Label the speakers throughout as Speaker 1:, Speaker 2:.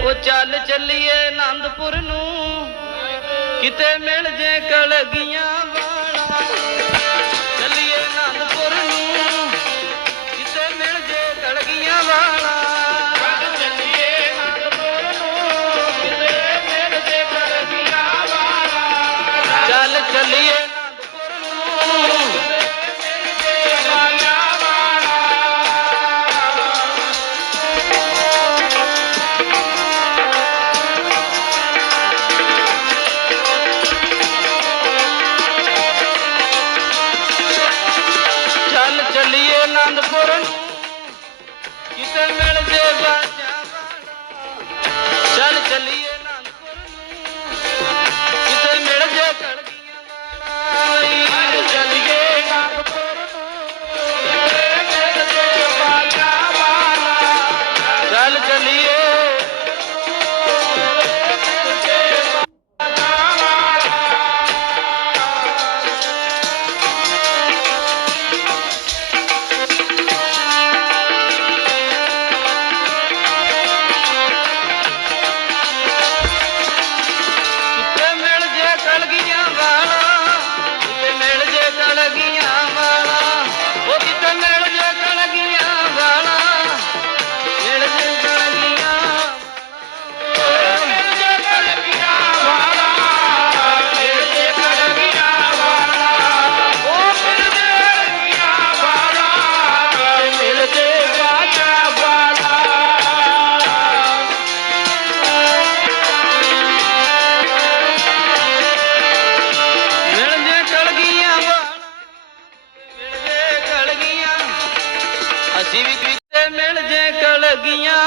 Speaker 1: ਉਹ ਚੱਲ ਚੱਲੀਏ ਆਨੰਦਪੁਰ ਨੂੰ। ਕਿਤੇ ਮਿਲ ਜੇ ਕਲਗੀਆਂ Mr. one. ਸ਼ਿਵ ਕਿਤੇ ਮਿਲ ਜੇ ਕਲਗੀਆਂ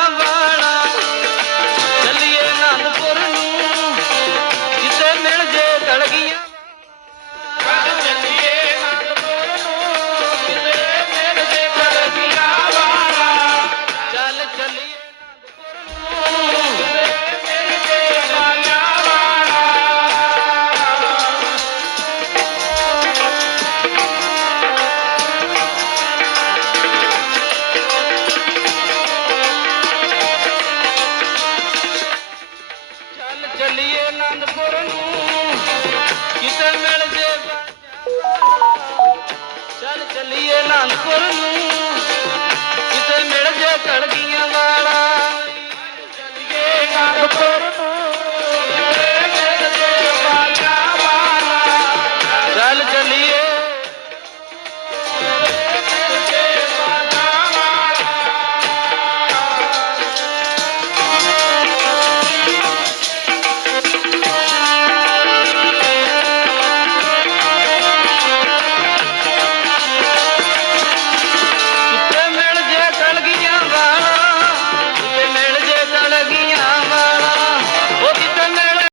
Speaker 1: নাম করলু